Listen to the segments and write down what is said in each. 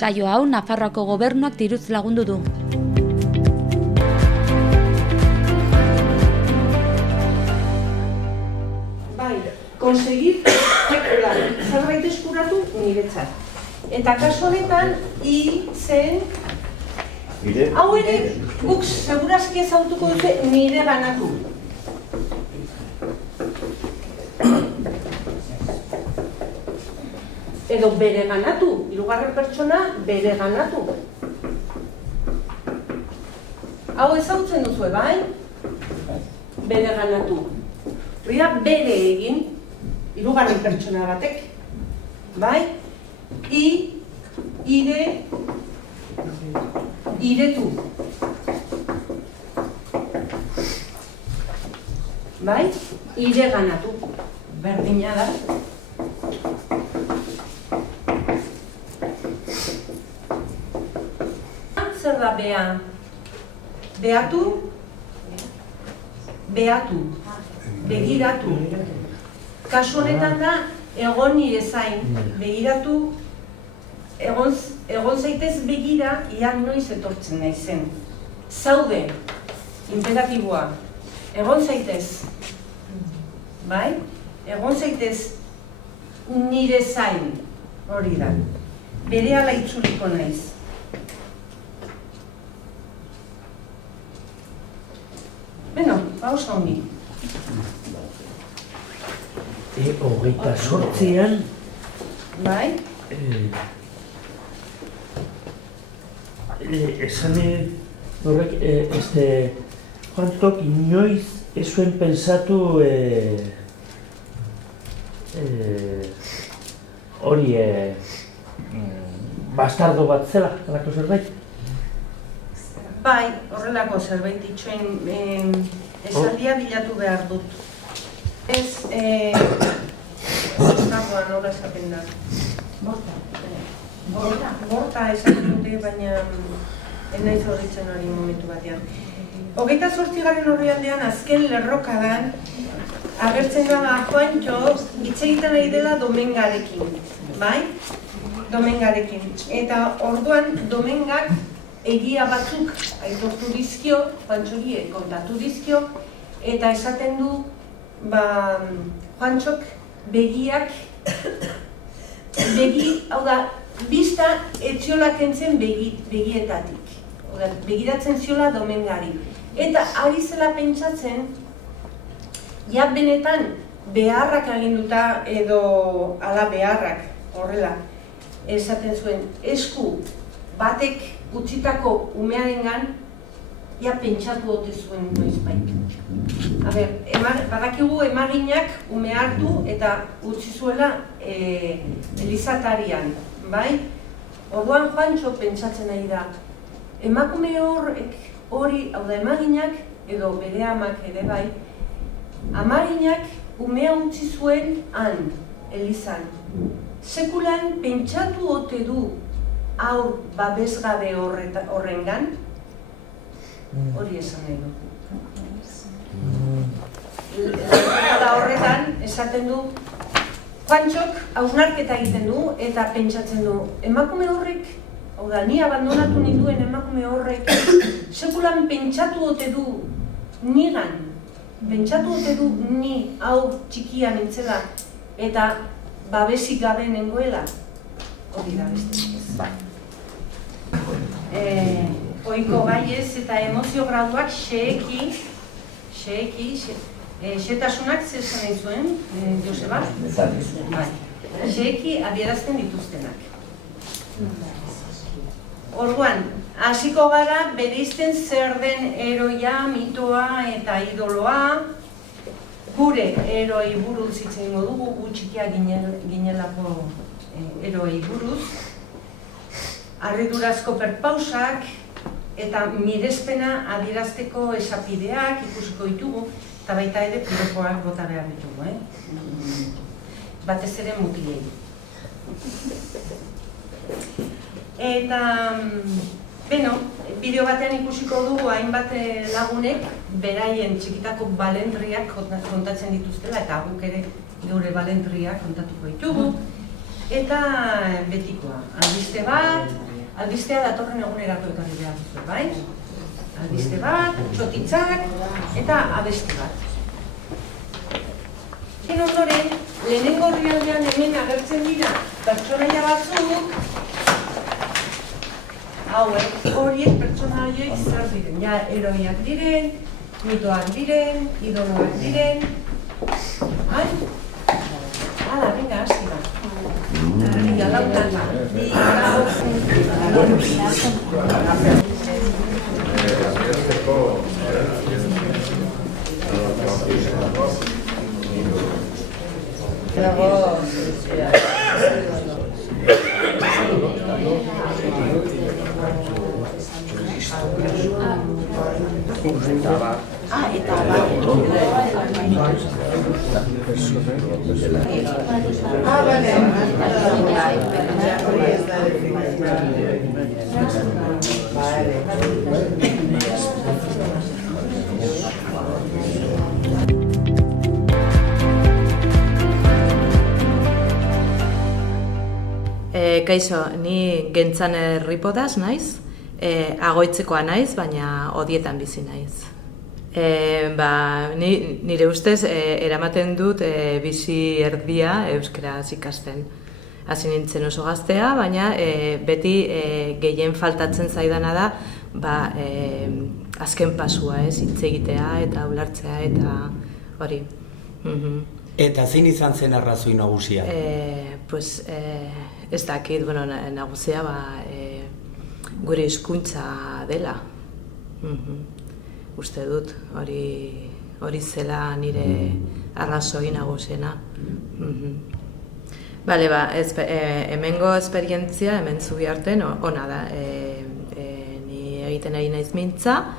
Saio hau Nafarroako gobernuak diruz lagundu du. Conseguir zerbait eskuratu niretzat. Eta kasu honetan, zen... Hau ere, guk segurazki ezautuko dute nire ganatu. Edo bere ganatu, hirugarren pertsona bere ganatu. Hau ezautzen duzue, bai? Bere ganatu. Hori bere egin, hirugarren pertsona batek, bai? Iretu. Bai? Ire ganatu. Berdina da. Zer da bea? Beatu? Beatu. Begiratu. Kasu honetan da, egon nire zain, begiratu, egon zaitez begira, ia noiz etortzen nahi zen. Zaude, imperatiboa, egon zaitez, bai? Egon zaitez nire zain, hori da. Berehala itzuliko naiz. Beno, oso ongi. Hogeita sortzean... Bai? Esan horrek, Juantok inoiz ez zuen pensatu hori bastardo bat zela, halako zerbait? Bai, horrelako zerbait itxoen esaldia bilatu behar dut. Ez, estarroan hori esaten da. Borta esaten dute, baina naiz horritzen hori momentu batean. 28. orrialdean azken lerrokadan agertzen da Juantxo hitz egiten ari dela Domengarekin, bai? Domengarekin. Eta orduan Domengak egia batzuk aitortu dizkio, Juantxori kontatu dizkio, eta esaten du Juantxok begiak, hau da, bista etxiola kentzen begietatik. Begiratzen ziola Domengari. Eta ari zela pentsatzen, ja benetan beharrak aginduta edo ala beharrak, horrela, esaten zuen, esku batek utzitako umearengan, ja pentsatu ote zuen noizbait. Badakigu emaginak ume hartu eta utzi zuela elizatarian, bai? Orduan Juantxo pentsatzen nahi da, emakume hori, hau da emaginak, edo bere amak ere bai, amaginak umea utzi zuen han, elizan. Sekulan pentsatu ote du haur babesgabe horrengan, hori esan nahi du. Eta horretan, esaten du, Juantxok hausnarketa egiten du eta pentsatzen du, emakume horrek, hau da, ni abandonatu ninduen emakume horrek, sekulan pentsatu ote du nigan, pentsatu ote du ni hau txikia nintzela eta babesik gabe nengoela, hori da beste. Oiko gaiez eta emozio graduak xetasunak zer esan nahi zuen, Joseba? Xeeki adierazten dituztenak. Orduan, hasiko gara bereizten zer den heroia, mitoa eta idoloa. Gure heroi buruz hitz egingo dugu, gu txikia ginelako heroi buruz. Harridurazko perpausak eta mirespena adierazteko esapideak ikusiko ditugu, eta baita ere piropoak bota behar ditugu, batez ere mutilei. Eta, beno, bideo batean ikusiko dugu hainbat lagunek beraien txikitako balendriak kontatzen dituztela, eta guk ere geure balendriak kontatuko ditugu. Eta betikoa, albiste bat, albistea datorren egunerako ekarri behar duzu, bai? Albiste bat, txotitzak eta abesti bat. Ondoren, lehenengo orrialdean hemen agertzen dira pertsonaia batzuk, horiek pertsona horiek zer diren, ja heroiak diren, mitoak diren, idoloak diren, bai? Hala, venga, hasi da. Venga, lautan da. Kaixo, ni Gentzaner Ripodaz naiz, Agoitzekoa naiz, baina Odietan bizi naiz. Nire ustez eramaten dut bizi erdia euskaraz ikasten. Hasi nintzen oso gaztea, baina beti gehien faltatzen zaidana da azken pasua, hitz egitea eta ulertzea eta hori. Eta zein izan zen arrazoi nagusia? Ez dakit, nagusia gure hizkuntza dela. Uste dut, hori zela nire arrazoi nagusiena. Hemengo esperientzia, hemen Zubiarten, ona da. Ni egiten ari naiz mintza,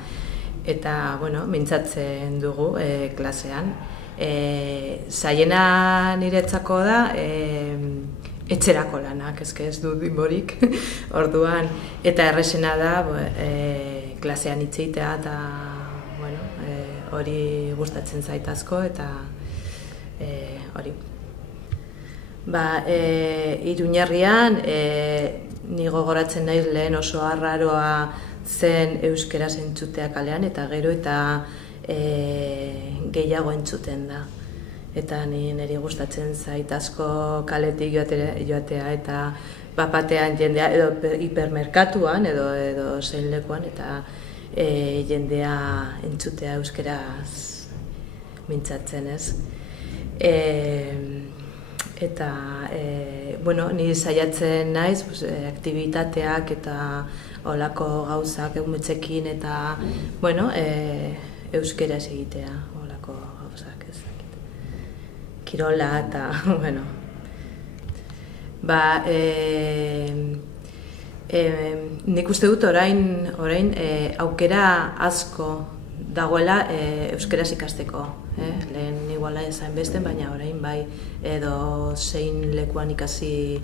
eta mintzatzen dugu klasean. Zaiena niretzako da etxerako lanak, ez dut denborik orduan, eta errezena da klasean hitz egitea eta hori gustatzen zait asko eta hori. Iruñerrian ni gogoratzen naiz lehen oso arraroa zen euskaraz entzutea kalean eta gero eta gehiago entzuten da. Eta niri gustatzen zait asko kaletik joatea eta bapatean jendea edo hipermerkatuan edo zein lekuan eta jendea entzutea euskaraz mintzatzen, ez? Eta ni saiatzen naiz aktibitateak eta olako gauzak egumetzekin eta euskaraz egitea olako gauzak, ez dakit. Kirola eta, nik uste dut orain aukera asko dagoela euskaraz ikasteko. Lehen iguala ezain besten, baina orain bai edo zein lekuan ikasi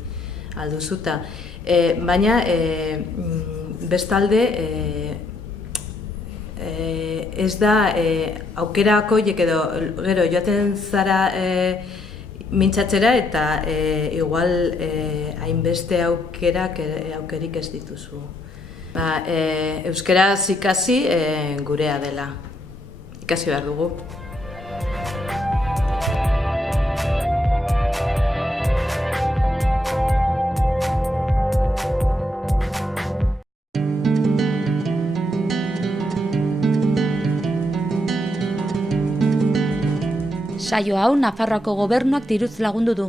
alduzuta. Baina bestalde ez da aukerak horiek edo gero joaten zara mintzatzera eta igual hainbeste aukerik ez dituzu. Euskaraz ikasi gurea dela. Ikasi behar dugu. Saio hau Nafarroako Gobernuak diruz lagundu du.